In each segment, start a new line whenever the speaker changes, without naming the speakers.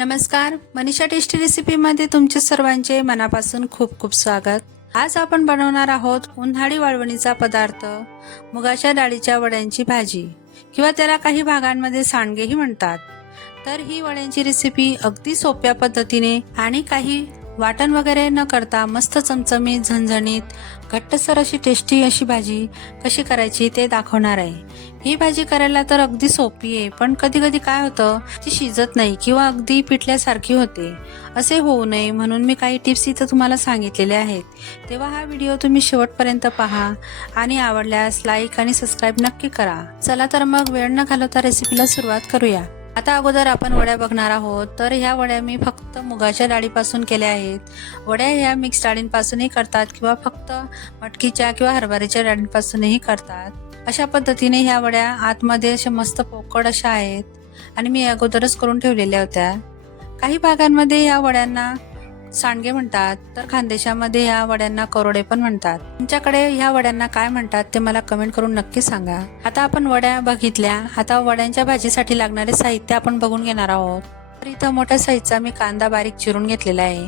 नमस्कार मनीषा टेस्टी रेसिपीमध्ये तुमचे सर्वांचे मनापासून खूप खूप स्वागत. आज आपण बनवणार आहोत उन्हाळी वाळवणीचा पदार्थ मुगाच्या डाळीच्या वड्यांची भाजी किंवा त्याला काही भागांमध्ये सांडगेही म्हणतात. तर ही वड्यांची रेसिपी अगदी सोप्या पद्धतीने आणि काही वाटण वगैरे न करता मस्त चमचमीत झणझणीत घट्टसर अशी टेस्टी अशी भाजी कशी करायची ते दाखवणार आहे. ही भाजी करायला तर अगदी सोपी आहे पण कधी कधी काय होतं ती शिजत नाही किंवा अगदी पिटल्यासारखी होते. असे होऊ नये म्हणून मी काही टिप्स इथं तुम्हाला सांगितलेले आहेत. तेव्हा हा व्हिडिओ तुम्ही शेवटपर्यंत पहा आणि आवडल्यास लाईक आणि सबस्क्राईब नक्की करा. चला तर मग वेळ न घालवता रेसिपीला सुरुवात करूया. आता अगोदर आपण वड्या बघणार आहोत तर ह्या वड्या मी फक्त मुगाच्या डाळीपासून केल्या आहेत. वड्या ह्या मिक्स डाळींपासूनही करतात किंवा फक्त मटकीच्या किंवा हरभऱ्याच्या डाळींपासूनही करतात. अशा पद्धतीने ह्या वड्या आतमध्ये अशा मस्त पोकळ अशा आहेत आणि मी अगोदरच करून ठेवलेल्या होत्या. काही भागांमध्ये या वड्यांना सांडगे म्हणतात तर खानदेशामध्ये ह्या वड्यांना कोरडे पण म्हणतात. तुमच्याकडे ह्या वड्यांना काय म्हणतात ते मला कमेंट करून नक्की सांगा. आता आपण वड्या बघितल्या. आता वड्यांच्या भाजीसाठी लागणारे साहित्य आपण बघून घेणार आहोत. तर इथं मोठ्या साईजचा मी कांदा बारीक चिरून घेतलेला आहे.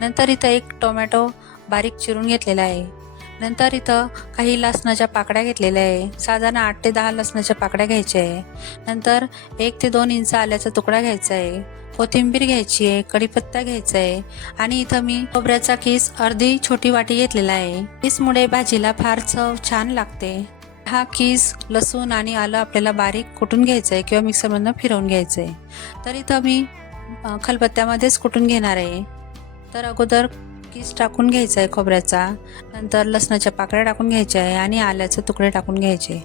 नंतर इथं एक टोमॅटो बारीक चिरून घेतलेला आहे. नंतर इथं काही लसणाच्या पाकड्या घेतलेल्या आहे. साधारण आठ ते दहा लसणाच्या पाकड्या घ्यायच्या आहे. नंतर एक ते दोन इंच आल्याचा तुकडा घ्यायचा आहे. कोथिंबीर घ्यायची आहे कढीपत्ता घ्यायचा आहे आणि इथं मी खोबऱ्याचा किस अर्धी छोटी वाटी घेतलेला आहे. किसमुळे भाजीला फार चव छान लागते. हा किस लसूण आणि आलं आपल्याला बारीक कुटून घ्यायचं आहे किंवा मिक्सरमधनं फिरवून घ्यायचं आहे. तर इथं मी खलबत्त्यामध्येच कुटून घेणार आहे. तर अगोदर किस टाकून घ्यायचा आहे खोबऱ्याचा? नंतर लसणाच्या पाकळ्या टाकून घ्यायच्या आहे आणि आल्याचे तुकडे टाकून घ्यायचे.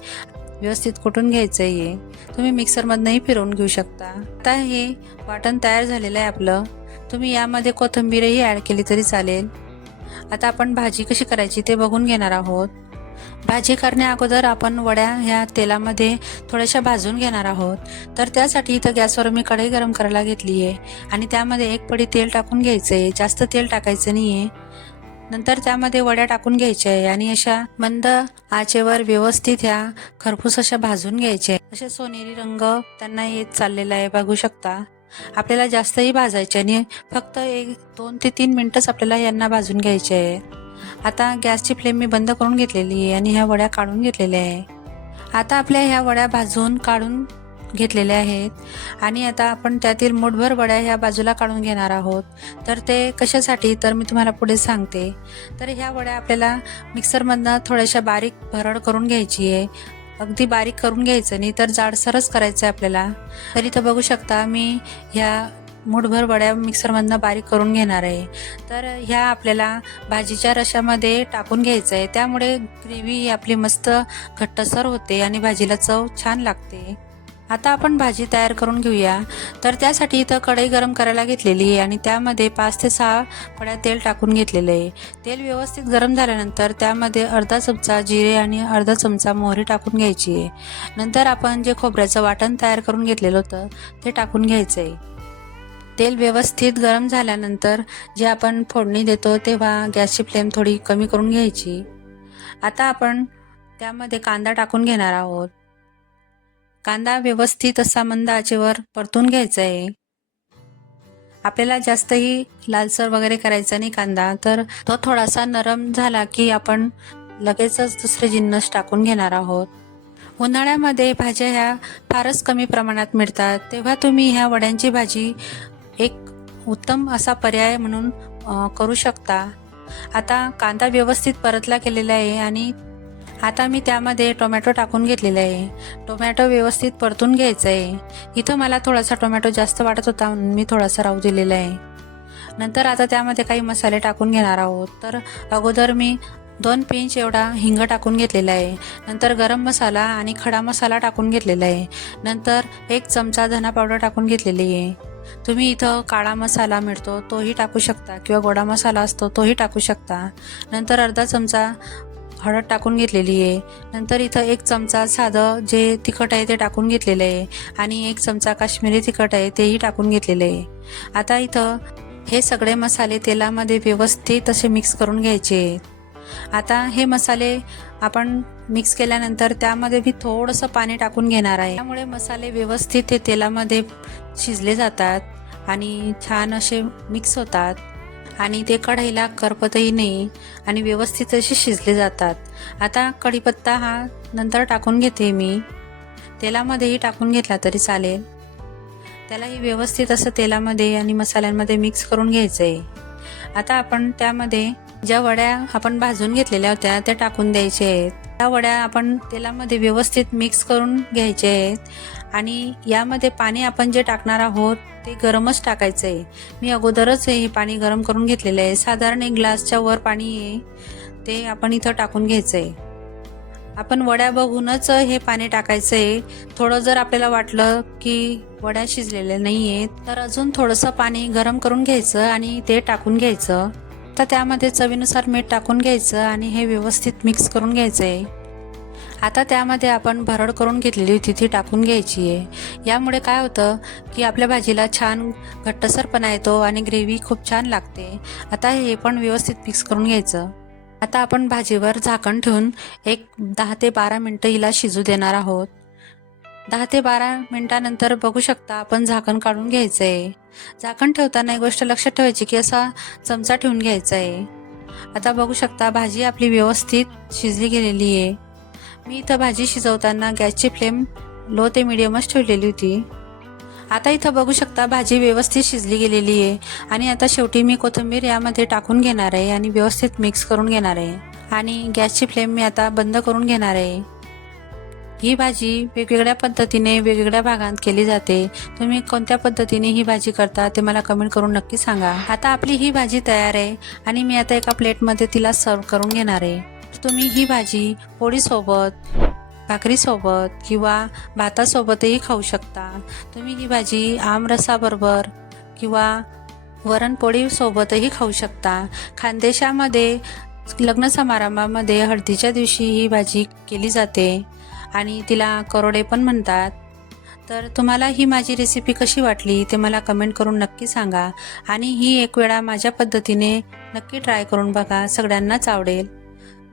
व्यवस्थित कुटून घ्यायचं आहे तुम्ही मिक्सरमधनंही फिरवून घेऊ शकता. आता हे वाटण तयार झालेलं आहे आपलं. तुम्ही यामध्ये कोथिंबीरही ॲड केली तरी चालेल. आता आपण भाजी कशी करायची ते बघून घेणार आहोत. भाजी करण्या अगोदर आपण वड्या ह्या तेलामध्ये थोड्याशा भाजून घेणार आहोत. तर त्यासाठी इथं गॅसवर मी कढई गरम करायला घेतली आहे आणि त्यामध्ये एक पडी तेल टाकून घ्यायचं आहे जास्त तेल टाकायचं नाही आहे नंतर त्यामध्ये वड्या टाकून घ्यायच्या आहे आणि अशा मंद आचेवर व्यवस्थित ह्या खरपूस अशा भाजून घ्यायच्या असे सोनेरी रंग त्यांना येत चाललेला आहे बघू शकता. आपल्याला जास्तही भाजायचे आणि फक्त एक दोन ते तीन मिनटंच आपल्याला यांना भाजून घ्यायचे आहे. आता गॅसची फ्लेम मी बंद करून घेतलेली आहे आणि ह्या वड्या काढून घेतलेल्या आहे. आता आपल्या ह्या वड्या भाजून काढून घेतलेल्या आहेत. आणि आता आपण त्यातील मुठभर वड्या ह्या बाजूला काढून घेणार आहोत. तर ते कशासाठी? तर मी तुम्हाला पुढे सांगते. तर ह्या वड्या आपल्याला मिक्सरमधनं थोड्याशा बारीक भरड करून घ्यायची आहे. अगदी बारीक करून घ्यायचं नाही तर जाडसरच करायचं आहे आपल्याला. तरी तर बघू शकता मी ह्या मुठभर वड्या मिक्सरमधनं बारीक करून घेणार आहे. तर ह्या आपल्याला भाजीच्या रशामध्ये टाकून घ्यायचं आहे त्यामुळे ग्रेव्ही ही आपली मस्त घट्टसर होते आणि भाजीला चव छान लागते. आता आपण भाजी तयार करून घेऊया. तर त्यासाठी इथं कढई गरम करायला घेतलेली आहे आणि त्यामध्ये पाच ते सहा पड्या तेल टाकून घेतलेलं आहे. तेल व्यवस्थित गरम झाल्यानंतर त्यामध्ये अर्धा चमचा जिरे आणि अर्धा चमचा मोहरी टाकून घ्यायची आहे. नंतर आपण जे खोबऱ्याचं वाटण तयार करून घेतलेलं होतं ते टाकून घ्यायचं आहे तेल व्यवस्थित गरम झाल्यानंतर जे आपण फोडणी देतो तेव्हा गॅसची फ्लेम थोडी कमी करून घ्यायची. आता आपण त्यामध्ये कांदा टाकून घेणार आहोत. कांदा व्यवस्थित असा मंद आचेवर परतून घ्यायचा आहे आपल्याला जास्तही लालसर वगैरे करायचा नाही कांदा तर तो थोडासा नरम झाला की आपण लगेचच दुसरे जिन्नस टाकून घेणार आहोत. उन्हाळ्यामध्ये भाज्या ह्या फारच कमी प्रमाणात मिळतात. तेव्हा तुम्ही ह्या वड्यांची भाजी एक उत्तम असा पर्याय म्हणून करू शकता. आता कांदा व्यवस्थित परतला केलेला आहे आणि आता मी त्यामध्ये टोमॅटो टाकून घेतलेला आहे. टोमॅटो व्यवस्थित परतून घ्यायचा आहे. इथं मला थोडासा टोमॅटो जास्त वाटत होता म्हणून मी थोडासा राहू दिलेला आहे. नंतर आता त्यामध्ये काही मसाले टाकून घेणार आहोत. तर अगोदर मी दोन पिंच एवढा हिंग टाकून घेतलेला आहे. नंतर गरम मसाला आणि खडा मसाला टाकून घेतलेला आहे. नंतर एक चमचा धना पावडर टाकून घेतलेली आहे. तुम्ही इथं काळा मसाला मिळतो तोही टाकू शकता. किंवा गोडा मसाला असतो तोही टाकू शकता. नंतर अर्धा चमचा हळद टाकून घेतलेली आहे. नंतर इथं एक चमचा साधं जे तिखट आहे ते टाकून घेतलेलं आहे. आणि एक चमचा काश्मीरी तिखट आहे तेही टाकून घेतलेलं आहे. आता इथं हे सगळे मसाले तेलामध्ये व्यवस्थित असे मिक्स करून घ्यायचे. आता हे मसाले आपण मिक्स केल्यानंतर त्यामध्ये मी थोडंसं पाणी टाकून घेणार आहे. त्यामुळे मसाले व्यवस्थित ते तेलामध्ये शिजले जातात आणि छान असे मिक्स होतात. आणि ते कढईला करपतही नाही आणि व्यवस्थित असे शिजले जातात. आता कढीपत्ता हा नंतर टाकून घेते मी. तेलामध्येही टाकून घेतला तरी चालेल. त्यालाही व्यवस्थित असं तेलामध्ये आणि मसाल्यांमध्ये मिक्स करून घ्यायचं आहे आता आपण त्यामध्ये ज्या वड्या आपण भाजून घेतलेल्या होत्या त्या टाकून द्यायच्या आहेत त्या वड्या आपण तेलामध्ये व्यवस्थित मिक्स करून घ्यायचे. आहेत आणि यामध्ये पाणी आपण जे टाकणार आहोत ते गरमच टाकायचं आहे मी अगोदरच हे पाणी गरम करून घेतलेलं आहे. साधारण एक ग्लासच्या वर पाणी आहे ते आपण इथं टाकून घ्यायचं आहे आपण वड्या बघूनच हे पाणी टाकायचं आहे थोडं जर आपल्याला वाटलं की वड्या शिजलेल्या नाही आहेत तर अजून थोडंसं पाणी गरम करून घ्यायचं आणि ते टाकून घ्यायचं. तर त्यामध्ये चवीनुसार मीठ टाकून घ्यायचं आणि हे व्यवस्थित मिक्स करून घ्यायचं आहे आता त्यामध्ये आपण भरड करून घेतलेली होती ती टाकून घ्यायची आहे. यामुळे काय होतं की आपल्या भाजीला छान घट्टसरपणा येतो आणि ग्रेव्ही खूप छान लागते. आता हे पण व्यवस्थित मिक्स करून घ्यायचं. आता आपण भाजीवर झाकण ठेवून एक दहा ते बारा मिनटं हिला शिजू देणार आहोत. दहा ते बारा मिनटानंतर बघू शकता आपण झाकण काढून घ्यायचं आहे झाकण ठेवताना एक गोष्ट लक्षात ठेवायची की असा चमचा ठेवून घ्यायचा आहे आता बघू शकता भाजी आपली व्यवस्थित शिजली गेलेली आहे. मी इथं भाजी शिजवताना गॅसची फ्लेम लो ते मिडियमच ठेवलेली होती. आता इथं बघू शकता भाजी व्यवस्थित शिजली गेलेली आहे आणि आता शेवटी मी कोथिंबीर यामध्ये टाकून घेणार आहे आणि व्यवस्थित मिक्स करून घेणार आहे. आणि गॅसची फ्लेम मी आता बंद करून घेणार आहे. ही भाजी वेगवेगळ्या पद्धतीने वेगवेगळ्या भागात केली जाते. तुम्ही कोणत्या पद्धतीने ही भाजी करता ते मला कमेंट करून नक्की सांगा. आता आपली ही भाजी तयार आहे आणि मी आता एका प्लेटमध्ये तिला सर्व करून घेणार आहे. तुम्ही ही भाजी पोळीसोबत भाकरीसोबत किंवा भातासोबतही खाऊ शकता. तुम्ही ही भाजी आमरसाबरोबर किंवा वरणपोळीसोबतही खाऊ शकता. खानदेशामध्ये लग्न समारंभामध्ये हळदीच्या दिवशी ही भाजी केली जाते. आणि तिला करोडे पण म्हणतात. तर तुम्हाला ही माझी रेसिपी कशी वाटली ते मला कमेंट करून नक्की सांगा. आणि ही एक वेळा माझ्या पद्धतीने नक्की ट्राय करून बघा सगळ्यांनाच आवडेल.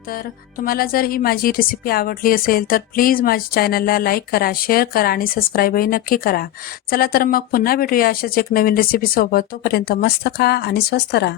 तर तुम्हाला जर ही माझी रेसिपी आवडली असेल तर प्लीज माझ्या चॅनलला लाईक करा शेअर करा आणि सबस्क्राईबही नक्की करा. चला तर मग पुन्हा भेटूया अशाच एक नवीन रेसिपीसोबत तोपर्यंत मस्त खा आणि स्वस्त राहा.